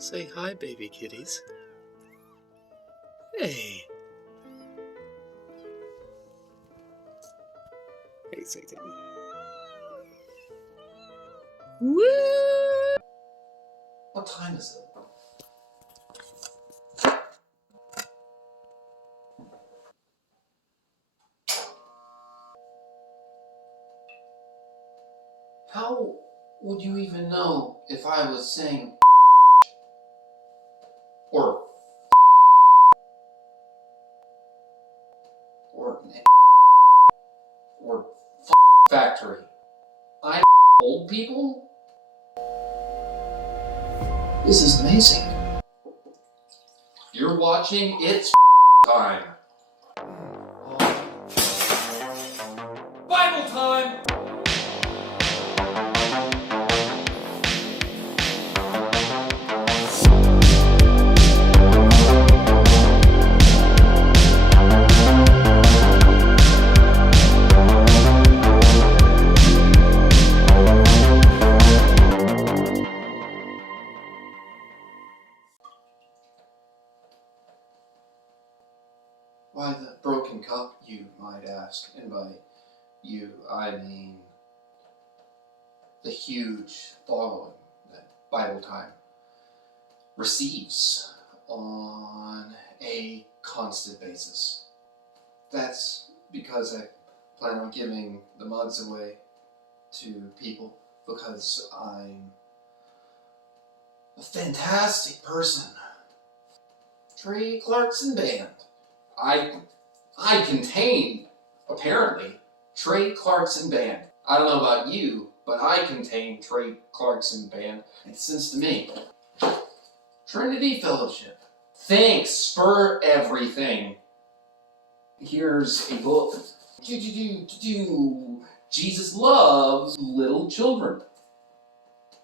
Say hi, baby kitties. Hey. Hey, Satan. Woo! What time is it? How would you even know if I was saying or or or factory? I old people? This is amazing. You're watching It's Time. Bible time! Why the broken cup, you might ask, and by you, I mean the huge following that Bible Time receives on a constant basis. That's because I plan on giving the mugs away to people because I'm a fantastic person. Trey Clarkson Band. I contain, apparently, Trey Clarkson Band. I don't know about you, but I contain Trey Clarkson Band. It's sense to me. Trinity Fellowship. Thanks for everything. Here's a book. Jesus loves little children.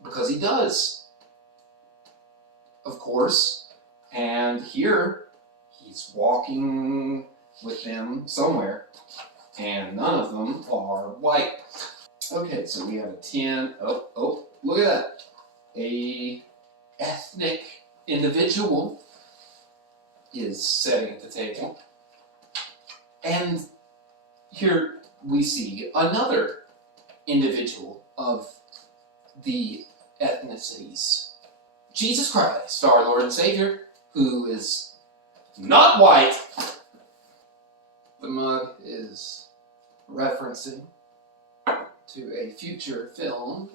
Because he does. Of course. And here, he's walking with them somewhere, and none of them are white. Okay, so we have a 10. Oh, look at that. A ethnic individual is sitting at the table. And here we see another individual of the ethnicities. Jesus Christ, our Lord and Savior, who is not white. The mug is referencing to a future film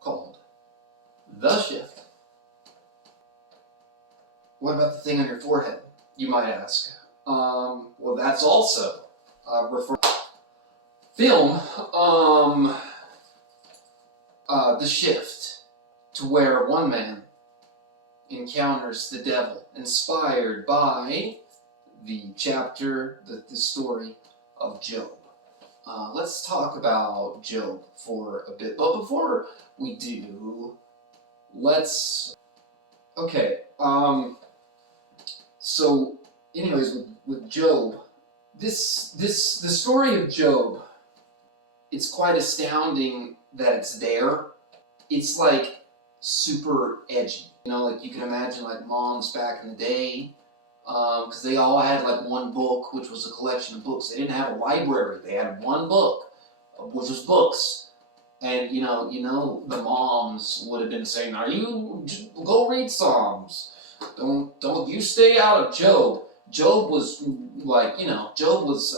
called The Shift. What about the thing on your forehead, you might ask? Well, that's also film, The Shift, to where one man encounters the devil, inspired by the chapter, the story of Job. Let's talk about Job for a bit, but before we do, so anyways, with Job, the story of Job, it's quite astounding that it's there. It's like super edgy. You know, like you can imagine like moms back in the day, because they all had like one book, which was a collection of books. They didn't have a library. They had one book, which was books. And you know, the moms would have been saying, "Now you go read Psalms. Don't you stay out of Job." Job was like, Job was,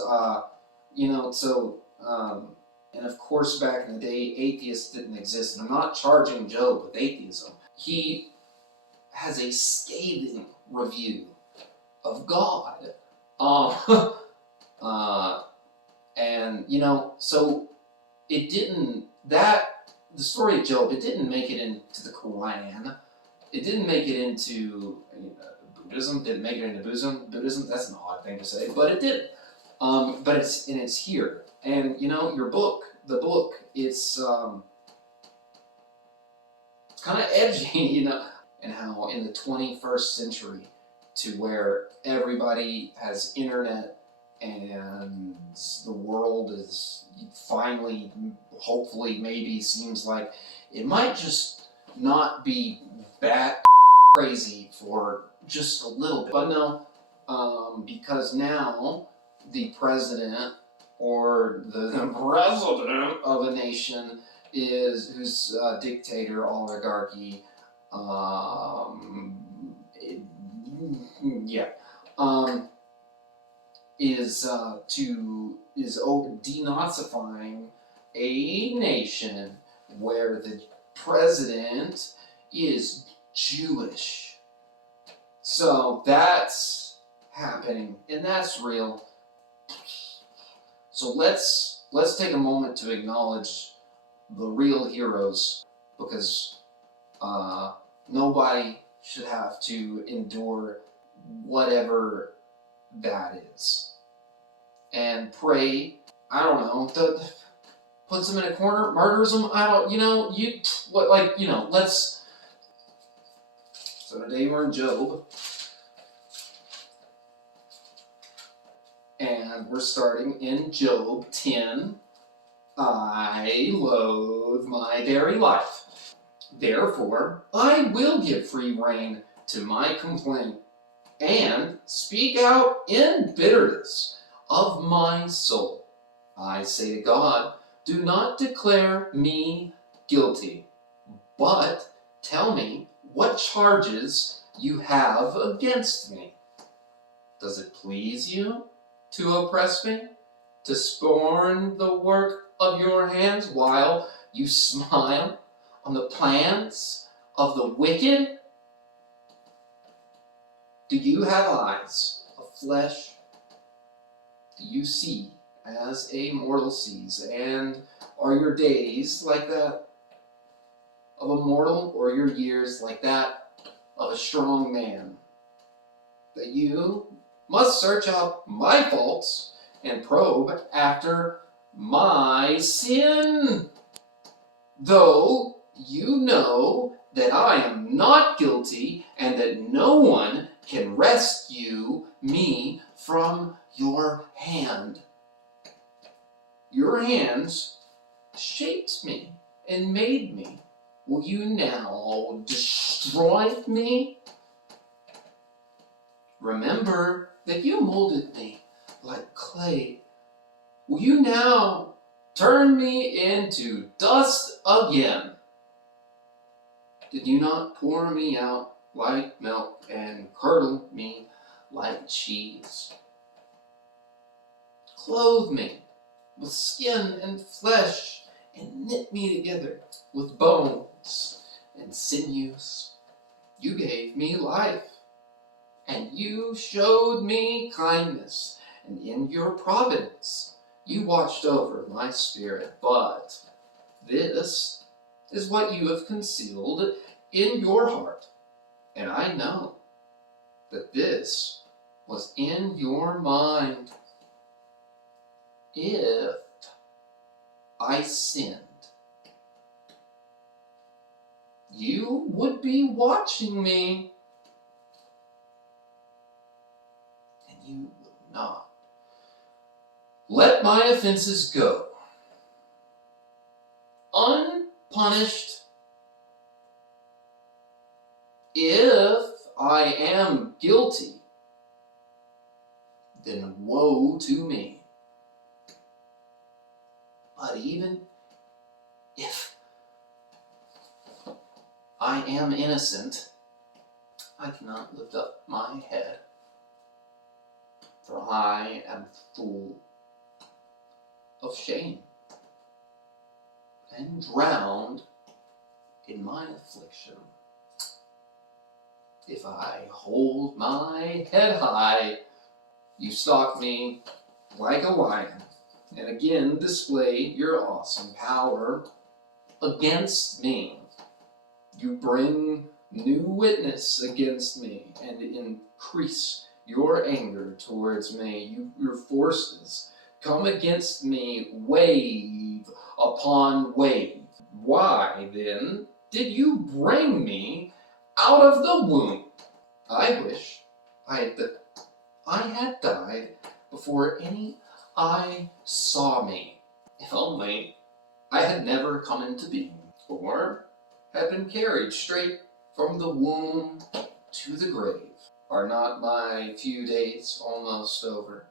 and of course back in the day, atheists didn't exist. And I'm not charging Job with atheism. He has a scathing review of God. And, so it didn't, the story of Job, it didn't make it into the Quran. It didn't make it into Buddhism. Didn't make it into Buddhism. That's an odd thing to say, but it did. But it's here. And, the book, it's kind of edgy, and how in the 21st century, to where everybody has internet and the world is finally, hopefully, maybe seems like it might just not be bad crazy for just a little bit. But no, because now the president or the president of a nation who's a dictator, oligarchy, is denazifying a nation where the president is Jewish. So that's happening, and that's real. So let's take a moment to acknowledge the real heroes, because nobody should have to endure whatever that is. And pray, I don't know, puts them in a corner, murders them, let's... So today we're in Job, and we're starting in Job 10. I loathe my very life. Therefore, I will give free rein to my complaint, and speak out in bitterness of my soul. I say to God, do not declare me guilty, but tell me what charges you have against me. Does it please you to oppress me, to scorn the work of your hands while you smile on the plans of the wicked? Do you have eyes of flesh? Do you see as a mortal sees? And are your days like that of a mortal, or your years like that of a strong man? That you must search out my faults and probe after my sin, though you know that I am not guilty and that no one can rescue me from your hand. Your hands shaped me and made me. Will you now destroy me? Remember that you molded me like clay. Will you now turn me into dust again? Did you not pour me out like milk and curdle me like cheese? Clothe me with skin and flesh, and knit me together with bones and sinews. You gave me life, and you showed me kindness, and in your providence you watched over my spirit. But this is what you have concealed in your heart, and I know that this was in your mind. If I sinned, you would be watching me, and you will not let my offenses go unpunished. If I am guilty, then woe to me. But even if I am innocent, I cannot lift up my head, for I am full of shame and drowned in my affliction. If I hold my head high, you stalk me like a lion, and again display your awesome power against me. You bring new witness against me and increase your anger towards me. Your forces come against me wave upon wave. Why then did you bring me out of the womb? I wish I had died before any eye saw me. If only I had never come into being, or had been carried straight From the womb to the grave, are not my few days almost over?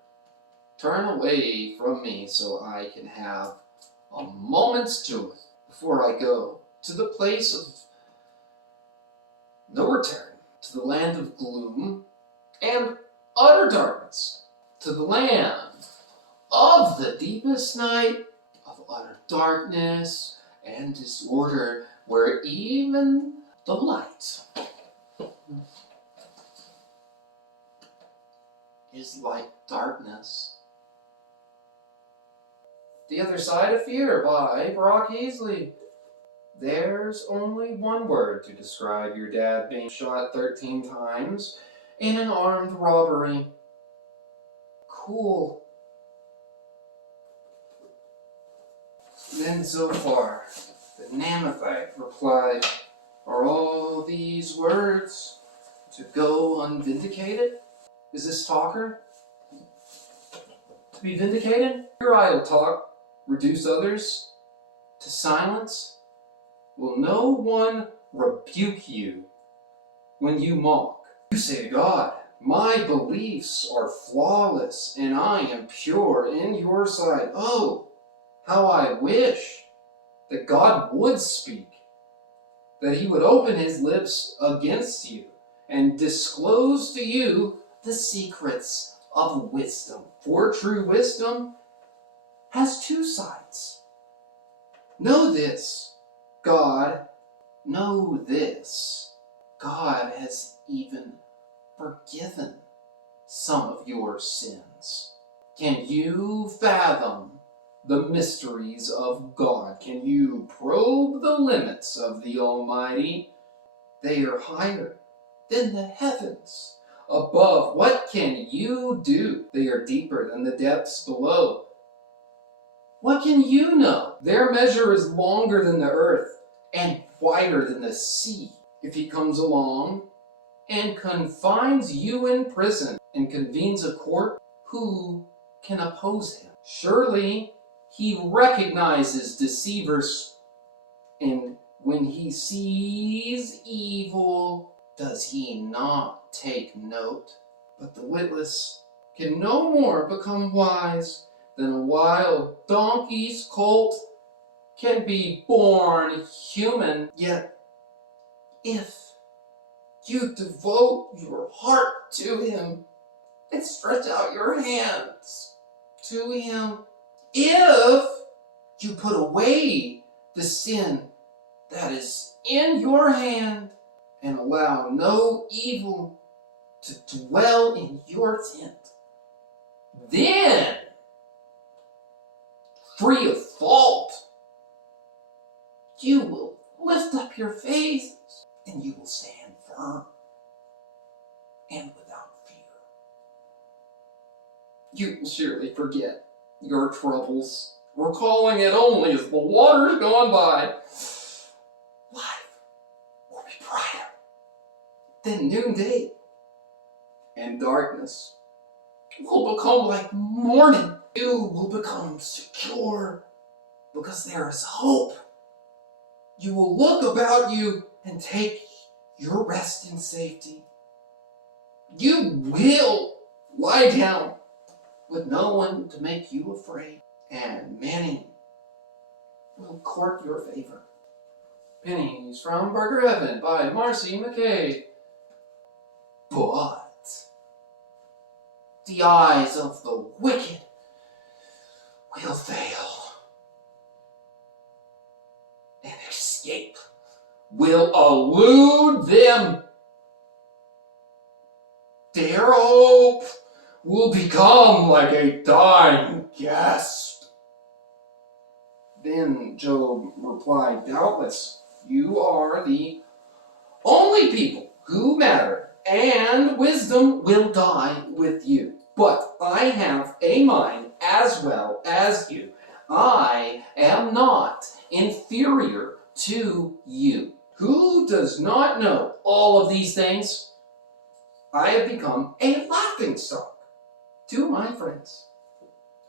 Turn away from me so I can have a moment's joy before I go to the place of no return, to the land of gloom and utter darkness, to the land of the deepest night, of utter darkness and disorder, where even the light is like darkness. The Other Side of Fear by Brock Heasley. There's only one word to describe your dad being shot 13 times in an armed robbery. Cool. Then so far, the Namathite replied, are all these words to go unvindicated? Is this talker to be vindicated? Your idle talk reduce others to silence? Will no one rebuke you when you mock? You say to God, my beliefs are flawless and I am pure in your sight. Oh, how I wish that God would speak, that he would open his lips against you and disclose to you the secrets of wisdom. For true wisdom has two sides. Know this, God, know this. God has even forgiven some of your sins. Can you fathom the mysteries of God? Can you probe the limits of the Almighty? They are higher than the heavens above. What can you do? They are deeper than the depths below. What can you know? Their measure is longer than the earth and wider than the sea. If he comes along and confines you in prison and convenes a court, who can oppose him? Surely he recognizes deceivers, and when he sees evil, does he not take note? But the witless can no more become wise than a wild donkey's colt can be born human. Yet, if you devote your heart to him and stretch out your hands to him, if you put away the sin that is in your hand and allow no evil to dwell in your tent, then, free of fault, you will lift up your face and you will stand firm and without fear. You will surely forget your troubles, recalling it only as the water's gone by. Life will be brighter than noonday, and darkness will become like morning. You will become secure because there is hope. You will look about you and take your rest in safety. You will lie down with no one to make you afraid, and many will court your favor. Pennies from Burger Heaven by Marcy McKay. But the eyes of the wicked will fail, and escape will elude them. Their hope will become like a dying gasp. Then Job replied, doubtless you are the only people who matter, and wisdom will die with you. But I have a mind as well as you. I am not inferior to you. Who does not know all of these things? I have become a laughingstock to my friends.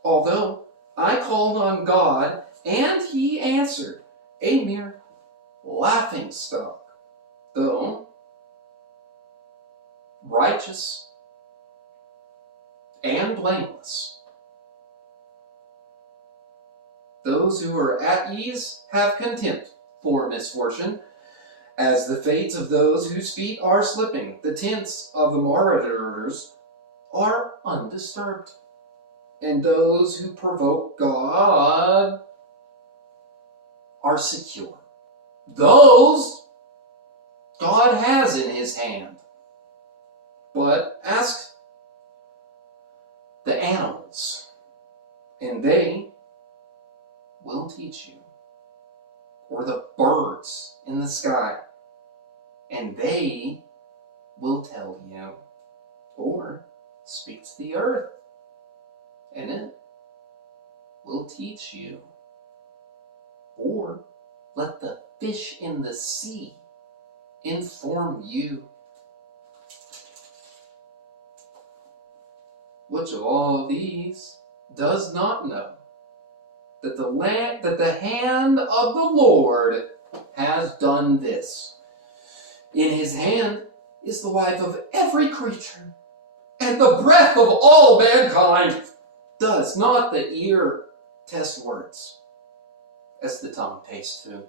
Although I called on God and he answered, a mere laughingstock. Though righteous and blameless. Those who are at ease have contempt for misfortune, as the fates of those whose feet are slipping. The tents of the marauders are undisturbed, and those who provoke God are secure. Those God has in his hand. But ask the animals, and they will teach you. Or the birds in the sky, and they will tell you. Or speak to the earth, and it will teach you. Or let the fish in the sea inform you. Which of all these does not know that the hand of the Lord has done this? In his hand is the life of every creature, and the breath of all mankind. Does not the ear test words, as the tongue tastes food?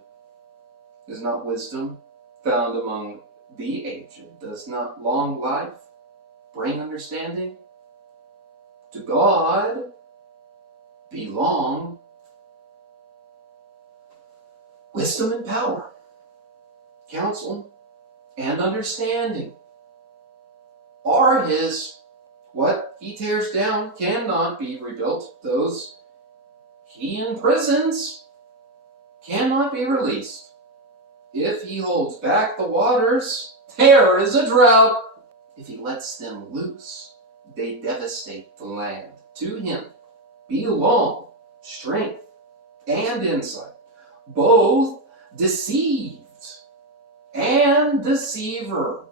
Is not wisdom found among the aged? Does not long life bring understanding? To God belong wisdom and power, counsel and understanding are his. What he tears down cannot be rebuilt. Those he imprisons cannot be released. If he holds back the waters, there is a drought. If he lets them loose, they devastate the land. To him belong strength and insight, both deceived and deceiver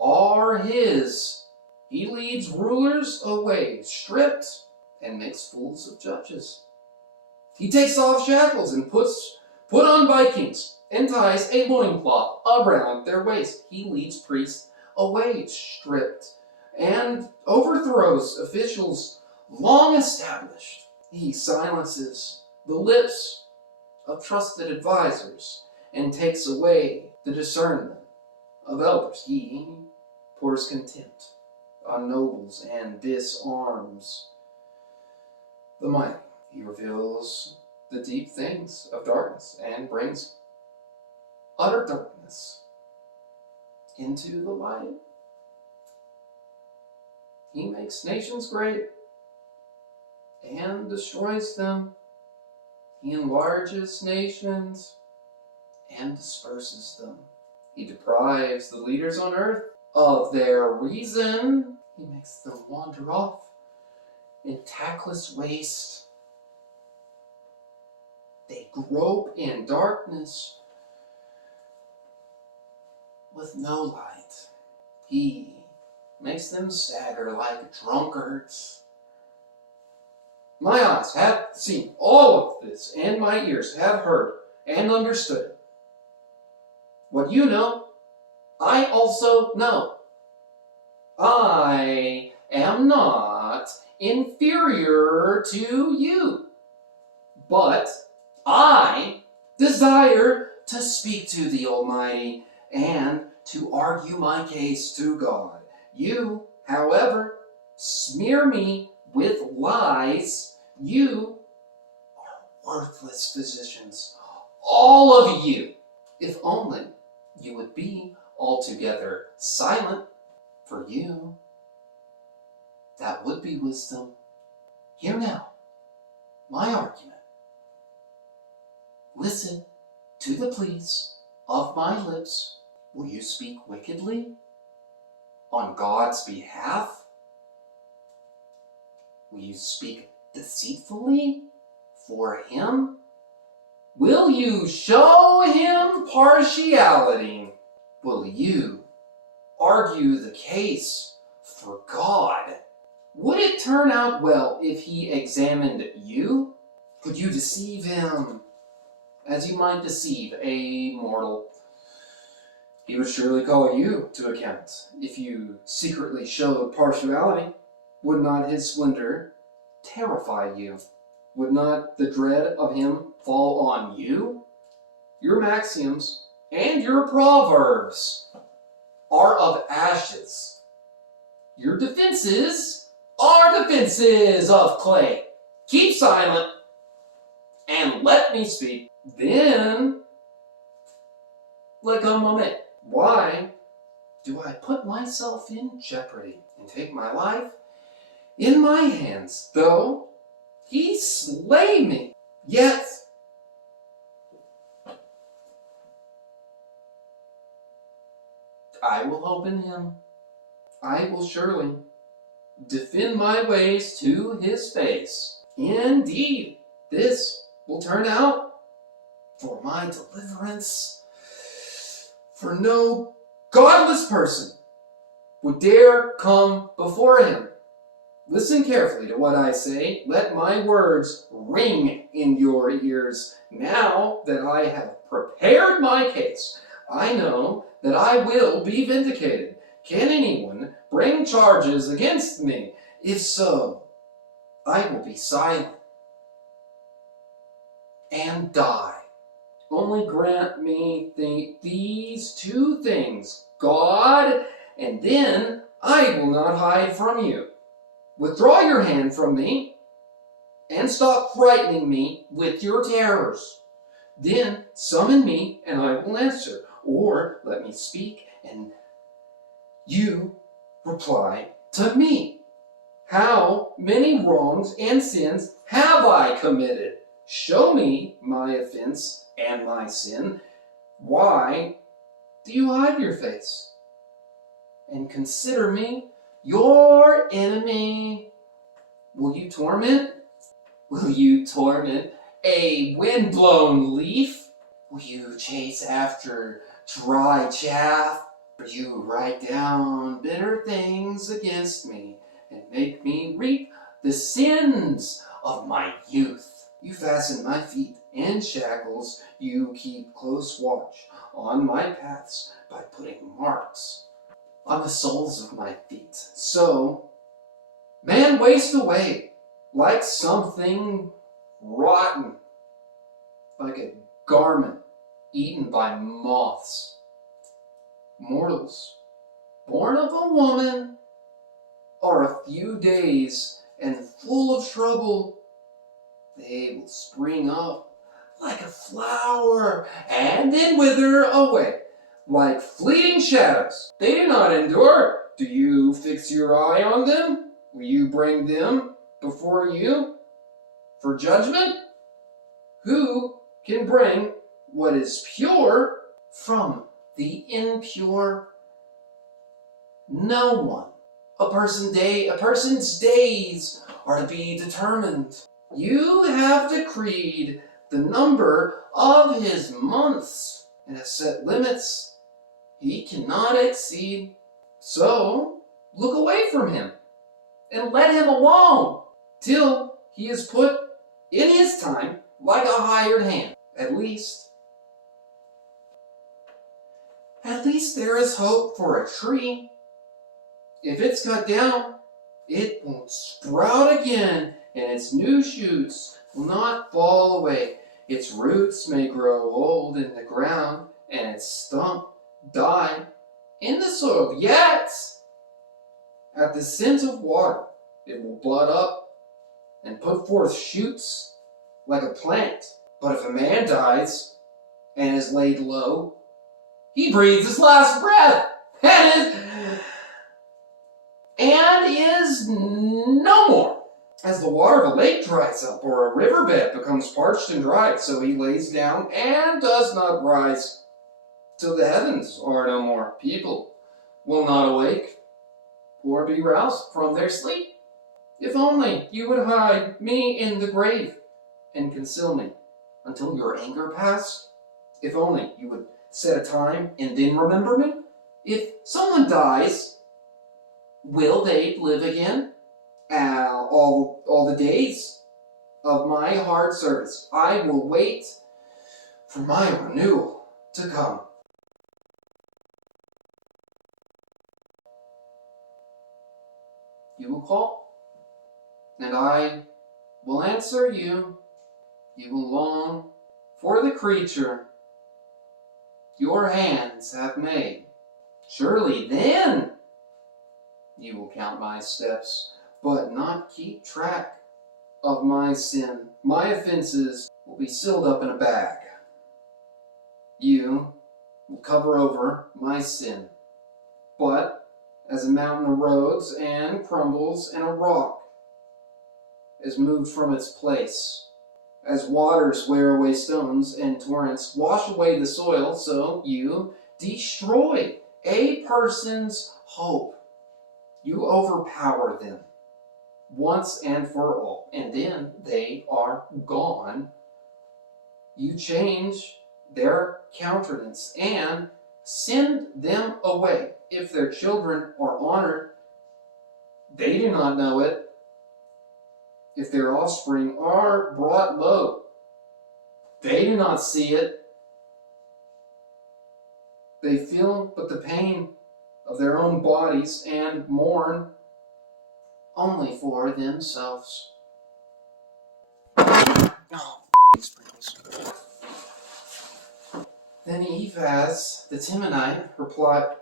are his. He leads rulers away, stripped, and makes fools of judges. He takes off shackles and put on vikings, and ties a loincloth around their waist. He leads priests away, stripped, and overthrows officials long established. He silences the lips of trusted advisors and takes away the discernment of elders. He pours contempt on nobles and disarms the mighty. He reveals the deep things of darkness and brings utter darkness into the light. He makes nations great and destroys them. He enlarges nations and disperses them. He deprives the leaders on earth of their reason. He makes them wander off in tactless waste. They grope in darkness with no light. He makes them stagger like drunkards. My eyes have seen all of this, and my ears have heard and understood it. What you know, I also know. I am not inferior to you, but I desire to speak to the Almighty and to argue my case to God. You, however, smear me with lies. You are worthless physicians, all of you. If only you would be altogether silent. For you, that would be wisdom. Hear now my argument. Listen to the pleas of my lips. Will you speak wickedly on God's behalf? Will you speak deceitfully for him? Will you show him partiality? Will you argue the case for God? Would it turn out well if he examined you? Could you deceive him as you might deceive a mortal? he would surely call you to account if you secretly showed partiality. Would not his splendor terrify you? Would not the dread of him fall on you? Your maxioms and your proverbs are of ashes. Your defenses are defenses of clay. Keep silent and let me speak. Then, like a moment, why do I put myself in jeopardy and take my life in my hands, though he slay me? Yet I will hope in him. I will surely defend my ways to his face. Indeed, this will turn out for my deliverance. For no godless person would dare come before him. Listen carefully to what I say. Let my words ring in your ears. Now that I have prepared my case, I know that I will be vindicated. Can anyone bring charges against me? If so, I will be silent and die. Only grant me these two things, God, and then I will not hide from you. Withdraw your hand from me and stop frightening me with your terrors. Then summon me and I will answer, or let me speak and you reply to me. How many wrongs and sins have I committed? Show me my offense and my sin. Why do you hide your face and consider me your enemy? Will you torment? Will you torment a wind-blown leaf? Will you chase after dry chaff? Will you write down bitter things against me and make me reap the sins of my youth? You fasten my feet in shackles. You keep close watch on my paths by putting marks on the soles of my feet. So, man waste away like something rotten, like a garment eaten by moths. Mortals, born of a woman, are a few days and full of trouble. They will spring up like a flower and then wither away like fleeting shadows. They do not endure. Do you fix your eye on them? Will you bring them before you for judgment? Who can bring what is pure from the impure? No one. A person's days are to be determined. You have decreed the number of his months and have set limits he cannot exceed. So look away from him and let him alone till he is put in his time like a hired hand. At least there is hope for a tree. If it's cut down, it won't sprout again, and its new shoots will not fall away. Its roots may grow old in the ground, and its stump die in the soil. Yet, at the scent of water, it will bud up and put forth shoots like a plant. But if a man dies and is laid low, he breathes his last breath and is no more. As the water of a lake dries up, or a riverbed becomes parched and dried, so he lays down and does not rise till the heavens are no more. People will not awake or be roused from their sleep. If only you would hide me in the grave and conceal me until your anger passed. If only you would set a time and then remember me. If someone dies, will they live again? All the days of my hard service, I will wait for my renewal to come. you will call, and I will answer you. You will long for the creature your hands have made. Surely then you will count my steps, but not keep track of my sin. My offenses will be sealed up in a bag. You will cover over my sin. But as a mountain erodes and crumbles and a rock is moved from its place, as waters wear away stones and torrents wash away the soil, so you destroy a person's hope. You overpower them once and for all, and then they are gone. You change their countenance and send them away. If their children are honored, they do not know it. If their offspring are brought low, they do not see it. They feel but the pain of their own bodies and mourn only for themselves. Oh, sprinkles. Then Eliphaz the Temanite replied,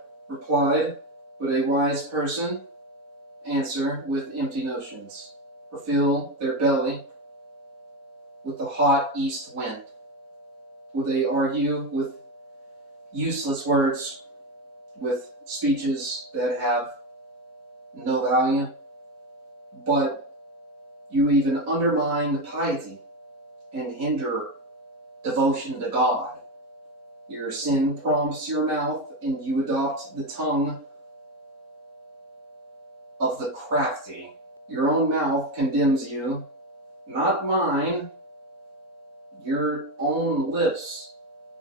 would a wise person answer with empty notions, or fill their belly with the hot east wind? Would they argue with useless words, with speeches that have no value? But you even undermine the piety and hinder devotion to God. Your sin prompts your mouth, and you adopt the tongue of the crafty. Your own mouth condemns you, not mine. Your own lips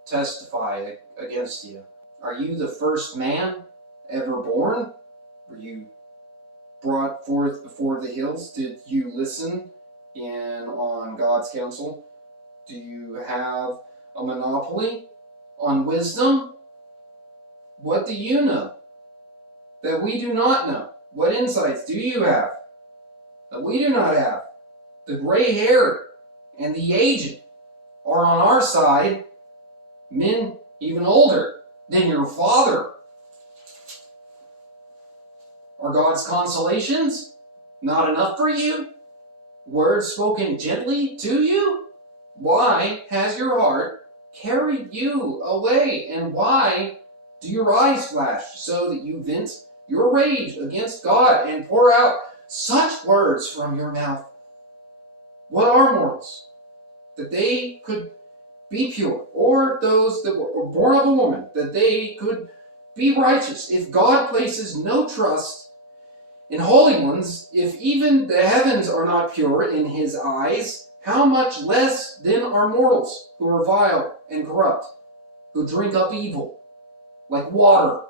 testify against you. Are you the first man ever born? Were you brought forth before the hills? Did you listen on God's counsel? Do you have a monopoly on wisdom? What do you know that we do not know? What insights do you have that we do not have? The gray-haired and the aged are on our side, men even older than your father. Are God's consolations not enough for you? Words spoken gently to you? Why has your heart carried you away? And why do your eyes flash so that you vent your rage against God and pour out such words from your mouth? What are mortals, that they could be pure, or those that were born of a woman, that they could be righteous? If God places no trust in holy ones, if even the heavens are not pure in his eyes, how much less then are mortals who are vile and corrupt, who drink up evil like water?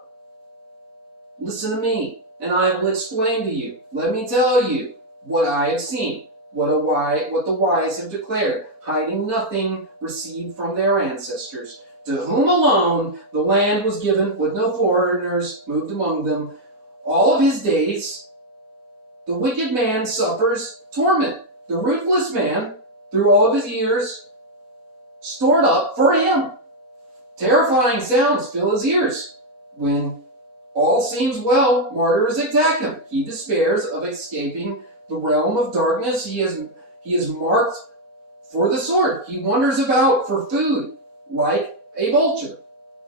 Listen to me, and I will explain to you. Let me tell you what I have seen, what the wise have declared, hiding nothing received from their ancestors, to whom alone the land was given, with no foreigners moved among them. All of his days, the wicked man suffers torment. The ruthless man, through all of his years, stored up for him. Terrifying sounds fill his ears. When all seems well, martyrs attack him. He despairs of escaping the realm of darkness. He is marked for the sword. He wanders about for food like a vulture.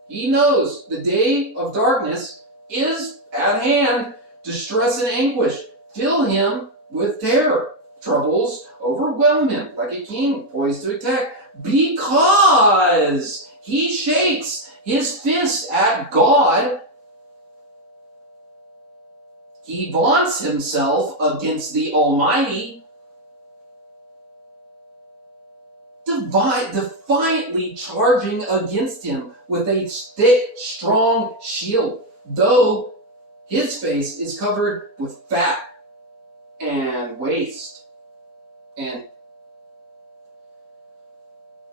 He knows the day of darkness is at hand. Distress and anguish fill him with terror. Troubles overwhelm him like a king poised to attack, because he shakes his fist at God. He vaunts himself against the Almighty, defiantly charging against him with a thick, strong shield, though his face is covered with fat and waste and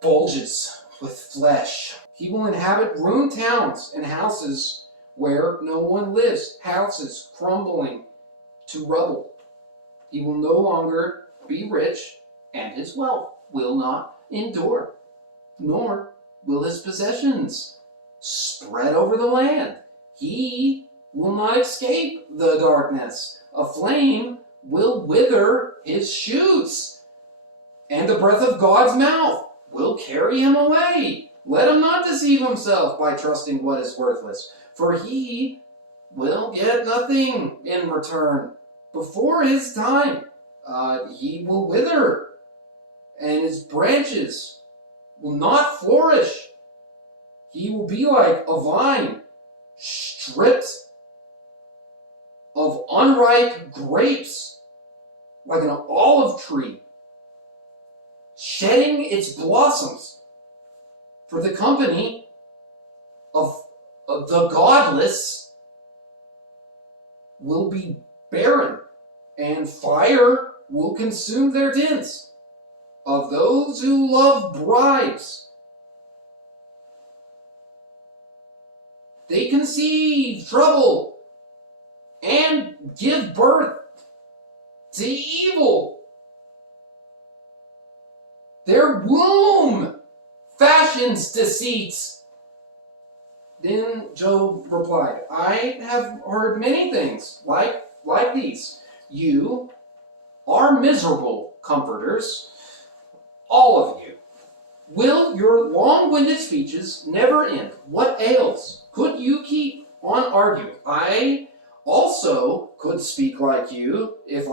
bulges with flesh. He will inhabit ruined towns and houses where no one lives, houses crumbling to rubble. He will no longer be rich, and his wealth will not endure, nor will his possessions spread over the land. He will not escape the darkness. A flame will wither his shoots, and the breath of God's mouth will carry him away. Let him not deceive himself by trusting what is worthless, for he will get nothing in return. Before his time, he will wither, and his branches will not flourish. He will be like a vine stripped of unripe grapes, like an olive tree, shedding its blossoms for the company of the godless will be barren, and fire will consume their tents. Of those who love bribes, they conceive trouble and give birth to evil. Their womb fashions deceits. Then Job replied, I have heard many things like these. You are miserable comforters, all of you. Will your long-winded speeches never end? What ails? Could you keep on arguing? I also could speak like you if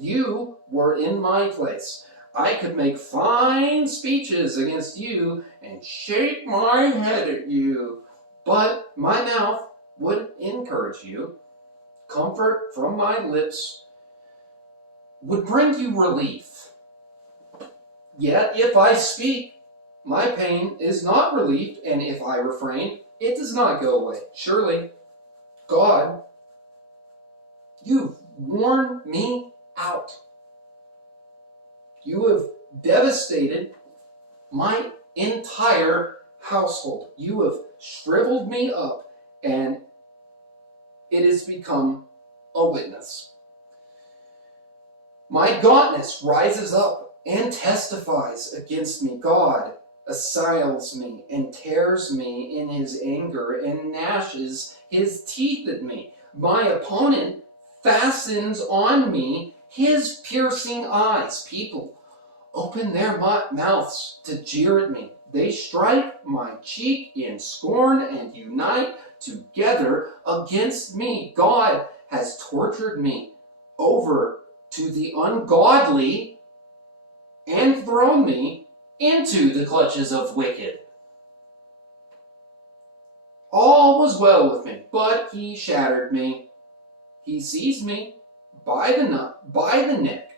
you were in my place. I could make fine speeches against you and shake my head at you, but my mouth would encourage you. Comfort from my lips would bring you relief. Yet if I speak, my pain is not relieved, and if I refrain, it does not go away. Surely, God, you've worn me out. You have devastated my entire household. You have shriveled me up, and it has become a witness. My gauntness rises up and testifies against me. God assails me and tears me in his anger and gnashes his teeth at me. My opponent fastens on me his piercing eyes. People open their mouths to jeer at me. They strike my cheek in scorn and unite together against me. God has tortured me over to the ungodly and thrown me into the clutches of wicked. All was well with me, but he shattered me. He seized me by the neck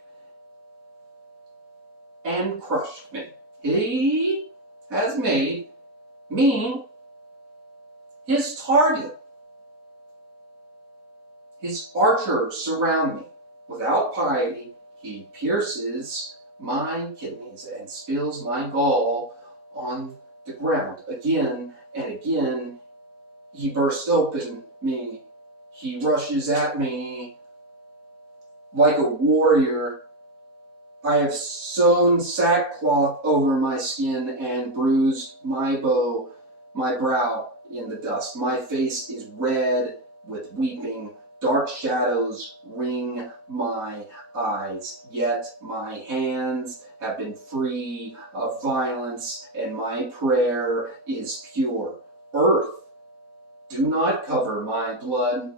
and crushed me. He has made me his target. His archers surround me. Without piety, he pierces my kidneys and spills my gall on the ground. Again and again, he bursts open me. He rushes at me like a warrior. I have sewn sackcloth over my skin and bruised my brow in the dust. My face is red with weeping. Dark shadows ring my eyes, yet my hands have been free of violence, and my prayer is pure. Earth, do not cover my blood.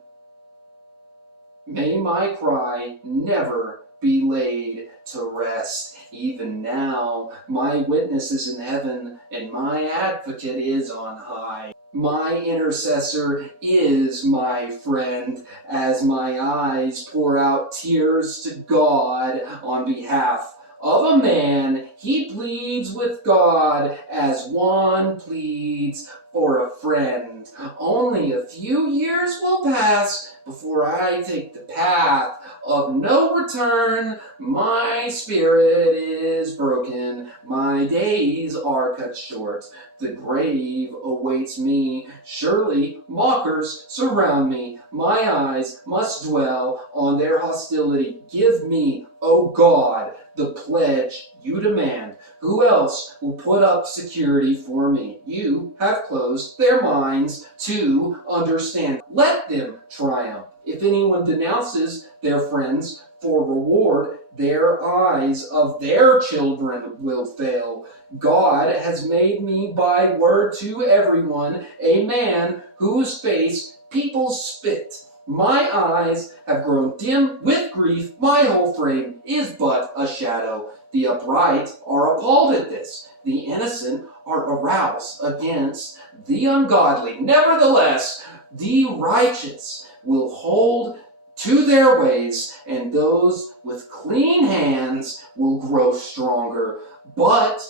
May my cry never be laid to rest. Even now, my witness is in heaven, and my advocate is on high. My intercessor is my friend, as my eyes pour out tears to God on behalf of a man. He pleads with God as one pleads for a friend. Only a few years will pass before I take the path of no return. My spirit is broken, my days are cut short. The grave awaits me, surely mockers surround me. My eyes must dwell on their hostility. Give me, O God, the pledge you demand. Who else will put up security for me? You have closed their minds to understand. Let them triumph. If anyone denounces their friends for reward, their eyes of their children will fail. God has made me by word to everyone a man whose face people spit. My eyes have grown dim with grief, my whole frame is but a shadow. The upright are appalled at this, the innocent are aroused against the ungodly. Nevertheless, the righteous will hold to their ways, and those with clean hands will grow stronger. But,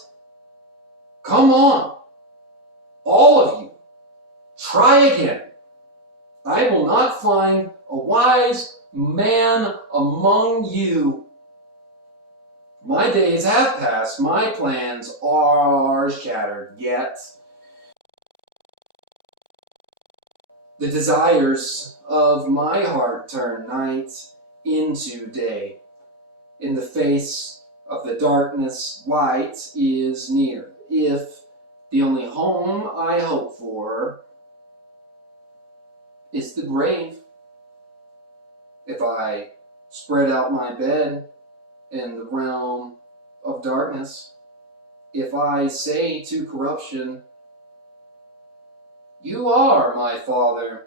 come on, all of you, try again. I will not find a wise man among you. My days have passed, my plans are shattered, yet the desires of my heart turn night into day. In the face of the darkness, light is near. If the only home I hope for is the grave, if I spread out my bed in the realm of darkness, if I say to corruption, you are my father,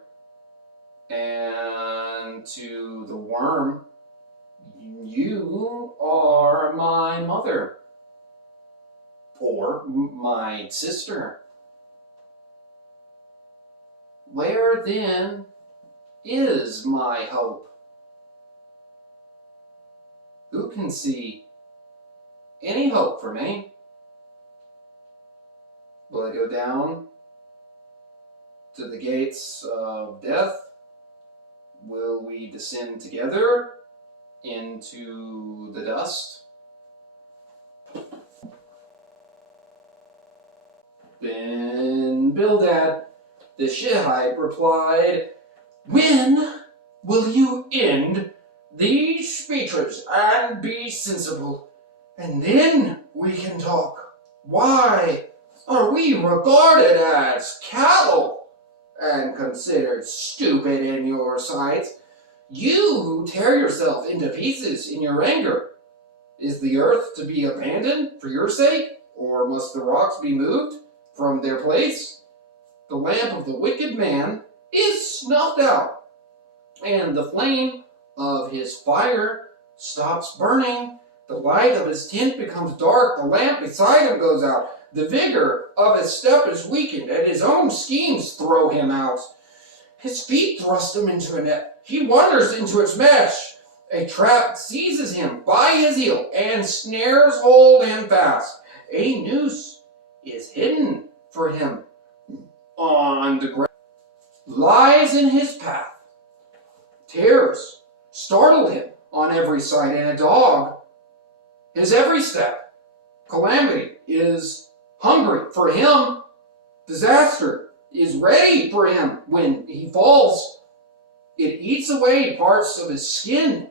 and to the worm, you are my mother, or my sister, where then is my hope? Who can see any hope for me? Will I go down to the gates of death? Will we descend together into the dust? Then Bildad the Shihite replied, when will you end these speeches and be sensible? And then we can talk. Why are we regarded as cattle and considered stupid in your sight? You who tear yourself into pieces in your anger. Is the earth to be abandoned for your sake? Or must the rocks be moved from their place? The lamp of the wicked man is snuffed out, and the flame of his fire stops burning. The light of his tent becomes dark, the lamp beside him goes out. The vigor of his step is weakened, and his own schemes throw him out. His feet thrust him into a net. He wanders into its mesh. A trap seizes him by his heel, and snares hold him fast. A noose is hidden for him on the ground. Lies in his path. Terrors startle him on every side, and a dog his every step. Calamity is hungry for him. Disaster is ready for him when he falls. It eats away parts of his skin.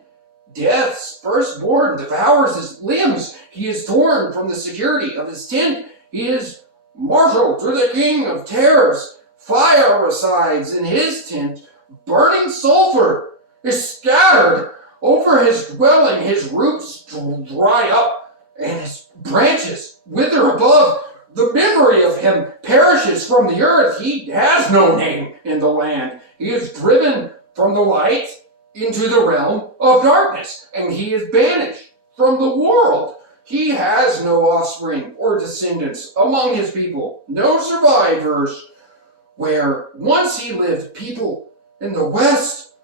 Death's firstborn devours his limbs. He is torn from the security of his tent. He is marshaled to the king of terrors. Fire resides in his tent. Burning sulfur is scattered over his dwelling. His roots dry up, and his branches wither above. The memory of him perishes from the earth. He has no name in the land. He is driven from the light into the realm of darkness, and he is banished from the world. He has no offspring or descendants among his people, no survivors. Where once he lived, people in the west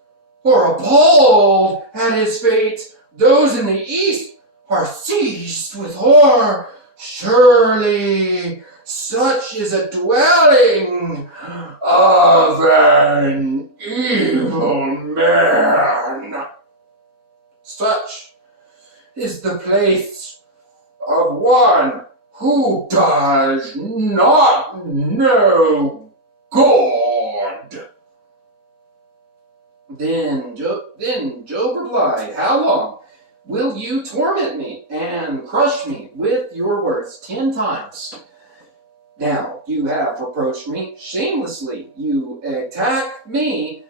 are appalled at his fate. Those in the east are seized with horror. Surely such is a dwelling of an evil man. Such is the place of one who does not know God. Then Job replied, how long will you torment me and crush me with your words 10 times? Now you have reproached me shamelessly. You attack me.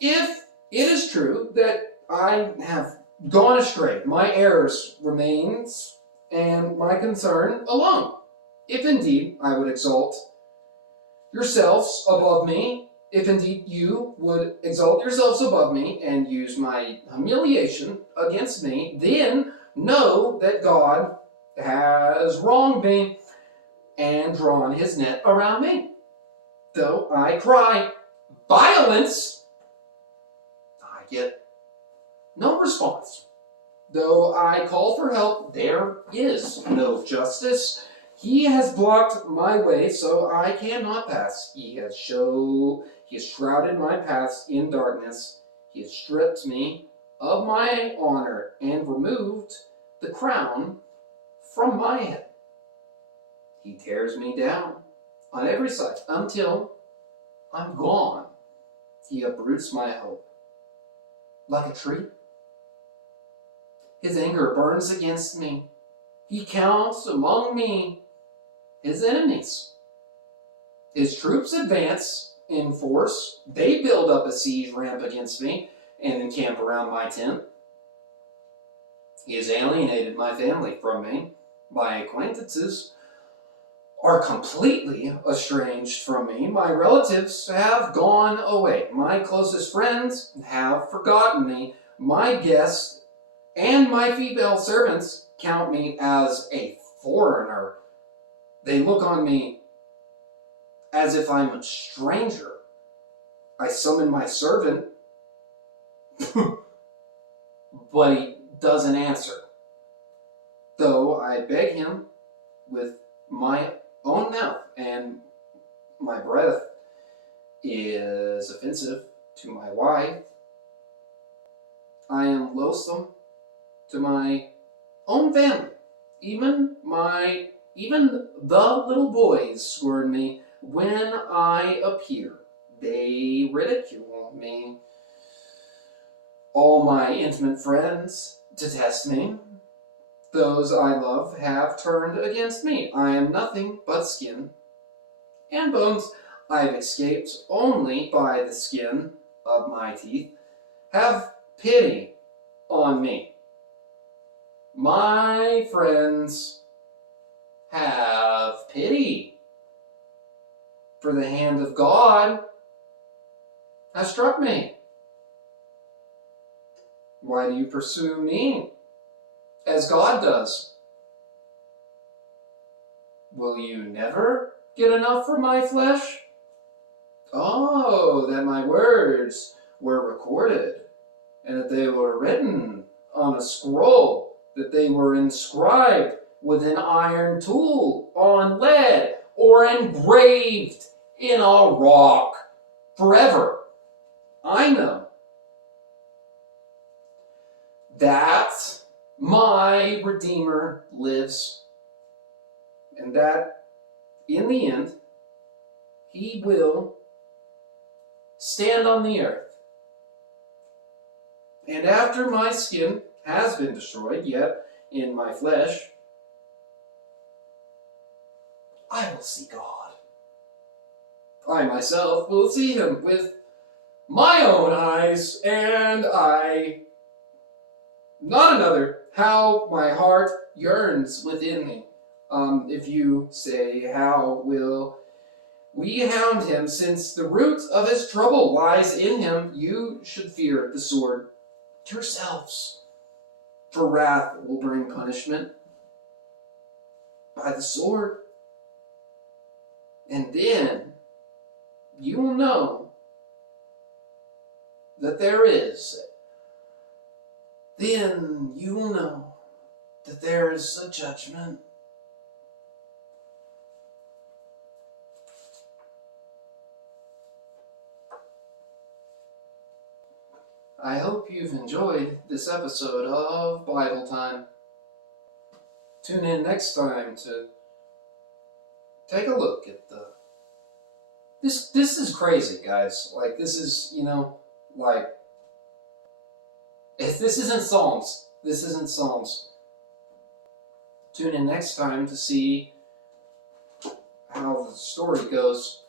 If it is true that I have gone astray, my errors remains, and my concern alone. If indeed I would exalt yourselves above me, if indeed you would exalt yourselves above me and use my humiliation against me, then know that God has wronged me and drawn his net around me. Though I cry violence, I get no response. Though I call for help, there is no justice. He has blocked my way, so I cannot pass. He has shrouded my paths in darkness. He has stripped me of my honor and removed the crown from my head. He tears me down on every side until I'm gone. He uproots my hope like a tree. His anger burns against me. He counts among me his enemies. His troops advance in force. They build up a siege ramp against me and encamp around my tent. He has alienated my family from me. My acquaintances are completely estranged from me. My relatives have gone away. My closest friends have forgotten me. My guests and my female servants count me as a foreigner. They look on me as if I'm a stranger. I summon my servant, but he doesn't answer. Though I beg him with my own mouth, and my breath is offensive to my wife. I am loathsome to my own family. Even the little boys scorn me when I appear. They ridicule me. All my intimate friends detest me. Those I love have turned against me. I am nothing but skin and bones. I have escaped only by the skin of my teeth. Have pity on me. My friends, have pity. For the hand of God has struck me. Why do you pursue me as God does? Will you never get enough for my flesh? Oh, that my words were recorded, and that they were written on a scroll, that they were inscribed with an iron tool on lead, or engraved in a rock forever. I know that my Redeemer lives, and that in the end, he will stand on the earth. And after my skin has been destroyed, yet in my flesh, I will see God. I myself will see him with my own eyes, and not another. How my heart yearns within me. If you say, how will we hound him, since the root of his trouble lies in him? You should fear the sword yourselves, for wrath will bring punishment by the sword. And then you will know that there is a judgment. I hope you've enjoyed this episode of Bible Time. Tune in next time to take a look at this is crazy, guys. Like, this is, like, if this isn't Psalms. This isn't Psalms. Tune in next time to see how the story goes.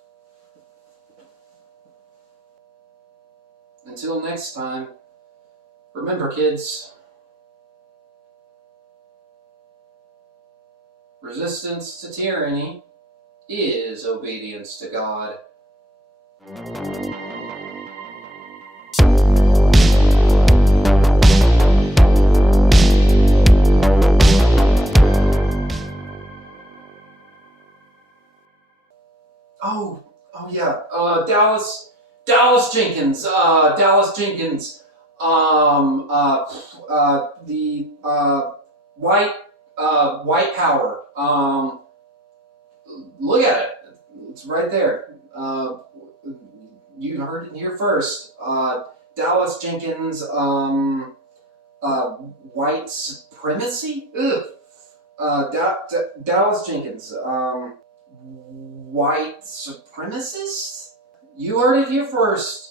Until next time, remember, kids, resistance to tyranny is obedience to God. Oh yeah, Dallas Jenkins, the white power. Look at it. It's right there. You heard it here first. Dallas Jenkins, white supremacy? Ugh. Dallas Jenkins, white supremacist? You heard it here first.